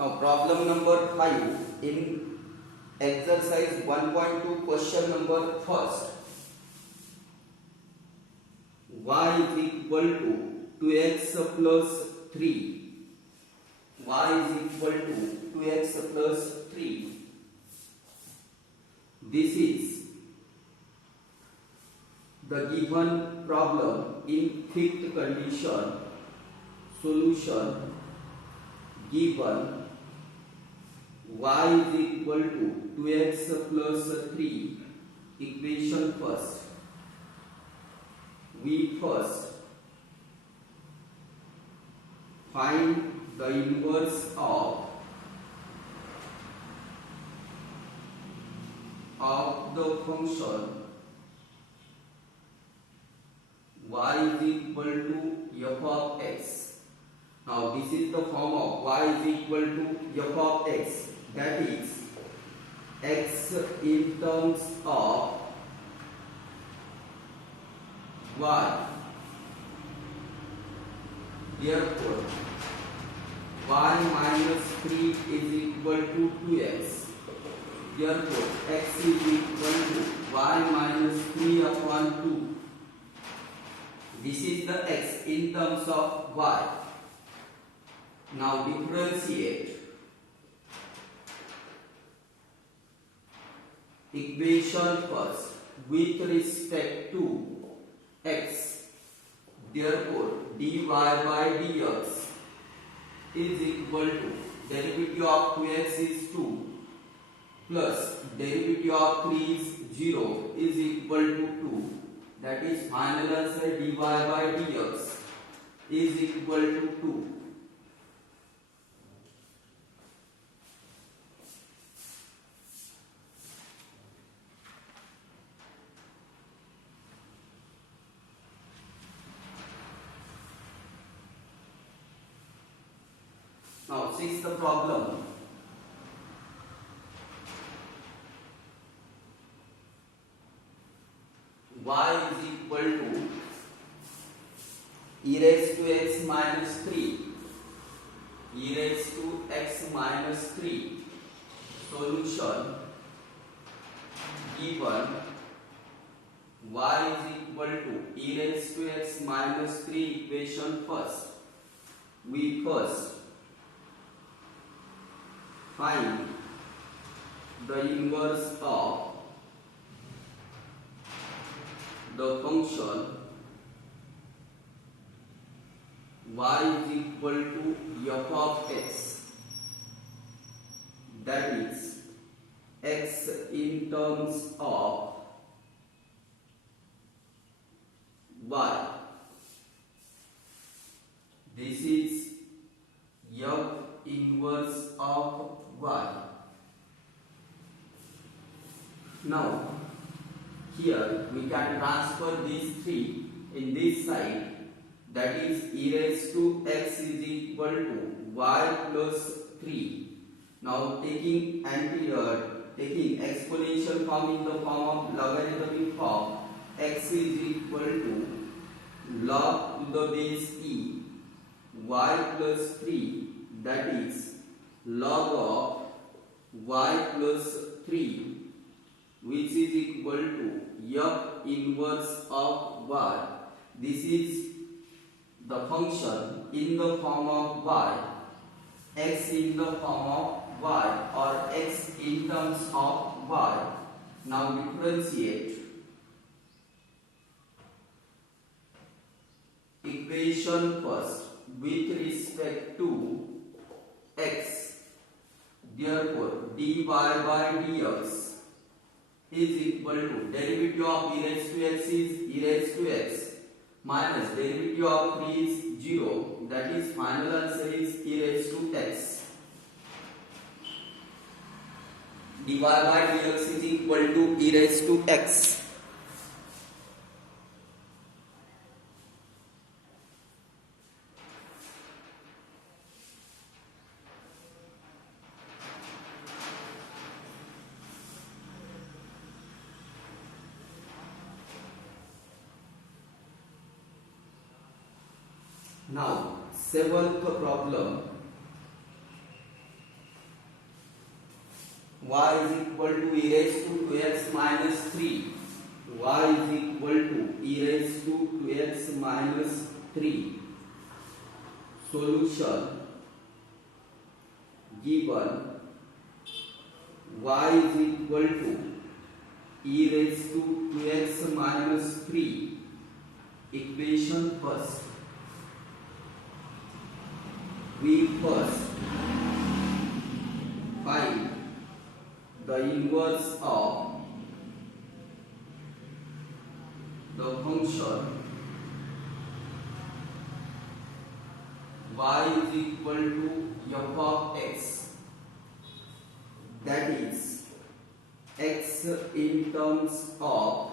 Now problem number 5 in exercise 1.2 question number first. Y is equal to 2x plus 3. Y is equal to 2x plus 3. This is the given problem in fifth condition. Solution given y is equal to 2x plus 3. Equation first. We first find the inverse of the function y is equal to f of x. Now this is the form of y is equal to f of x, that is x in terms of y. Therefore y minus 3 is equal to 2x. Therefore x is equal to y minus 3 upon 2. This is the x in terms of y. Now differentiate equation first with respect to x. Therefore dy by dx is equal to derivative of 2x is 2 plus derivative of 3 is 0 is equal to 2. That is final answer dy by dx is equal to 2. Now sixth problem. Y is equal to e raised to x minus 3. E raised to x minus 3. Solution given y is equal to e raised to x minus 3. Equation first. We first find the inverse of the function y is equal to f of x, that is x in terms of y. This is f inverse of y. Now here we can transfer these 3 in this side, that is e raised to x is equal to y plus 3. Now taking exponential form in the form of logarithmic form, x is equal to log to the base e y plus 3, that is log of y plus 3, which is equal to f inverse of y. This is the function in the form of y, x in the form of y, or x in terms of y. Now differentiate equation first with respect to x. Therefore dy by dx is equal to derivative of e raised to x is e raised to x minus derivative of 3 is 0, that is final answer is e raised to x. Dy by dx is equal to e raised to x. Now, seventh problem. y is equal to e raised to 2x minus 3. Y is equal to e raised to 2x minus 3. Solution given y is equal to e raised to 2x minus 3. Equation first. We first find the inverse of the function y is equal to f of x, that is x in terms of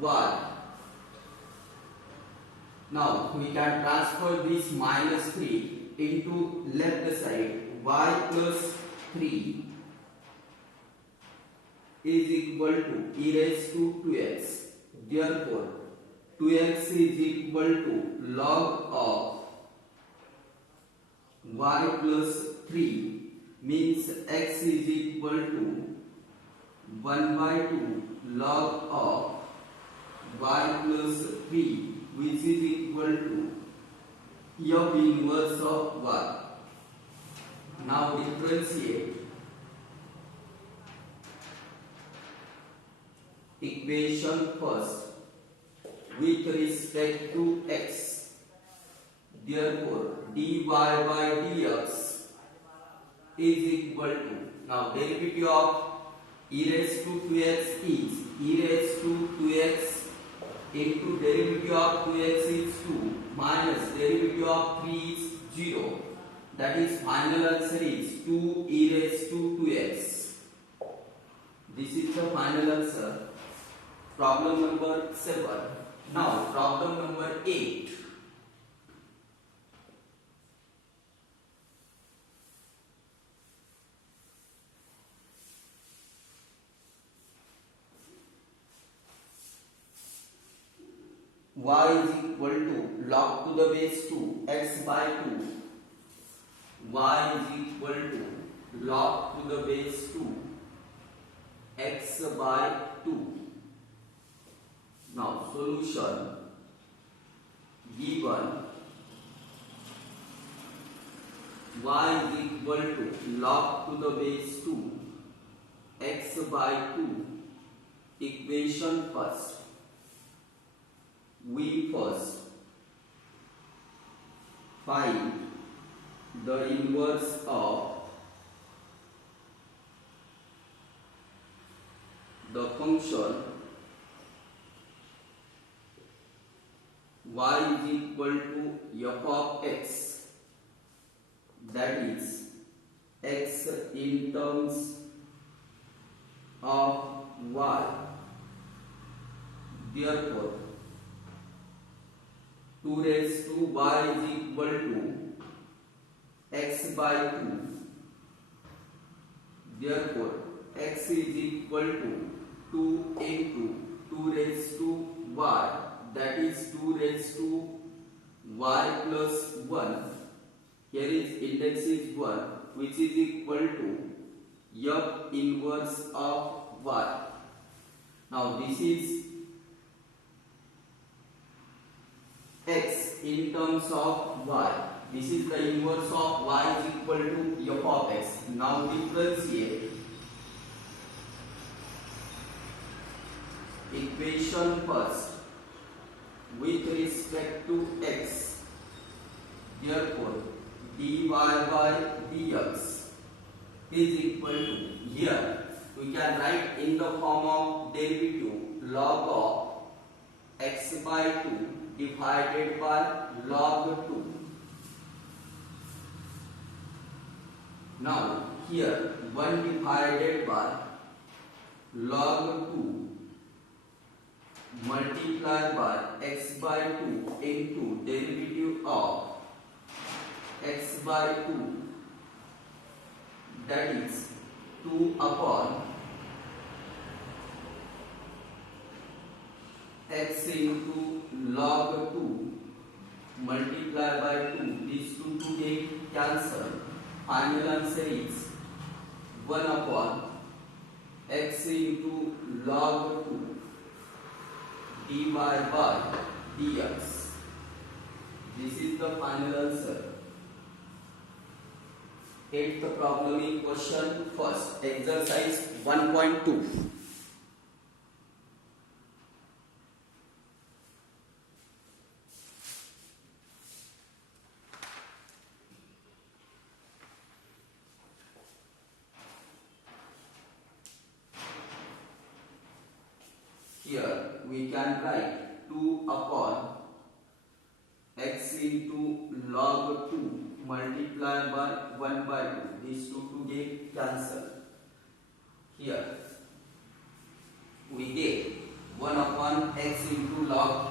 y. Now we can transfer this minus 3 into left side. Y plus 3 is equal to e raised to 2x. Therefore, 2x is equal to log of y plus 3, means x is equal to 1 by 2 log of y plus 3, which is equal to f inverse of y. Now differentiate equation first with respect to x. Therefore, dy by dx is equal to, now derivative of e raised to 2x is e raised to 2x into derivative of 2x is 2 minus derivative of 3 is 0. That is final answer is 2 e raised to 2x. This is the final answer. Problem number 7. Now problem number 8. Y is equal to log to the base 2 x by 2. Y is equal to log to the base 2 x by 2. Now solution given y is equal to log to the base 2 x by 2. Equation first. We first find the inverse of the function y is equal to f of x, that is x in terms of y. Therefore, 2 raised to y is equal to x by 2. Therefore, x is equal to 2 into 2 raised to y, that is 2 raised to y plus 1. Here is index is 1, which is equal to f inverse of y. Now this is x in terms of y. This is the inverse of y is equal to f of x. Now differentiate equation first with respect to x. Therefore, dy by dx is equal to, here we can write in the form of derivative log of x by 2 divided by log 2. Now here 1 divided by log 2 multiplied by x by 2 into derivative of x by 2, that is 2 upon x into log 2 multiplied by 2. These 2 get cancelled. Final answer is 1 upon x into log 2 dy by dx. This is the final answer. Take the problem in question first. Exercise 1.2. Here we can write 2 upon x into log 2 multiplied by 1 by 2. These two get cancelled. Here we get 1 upon x into log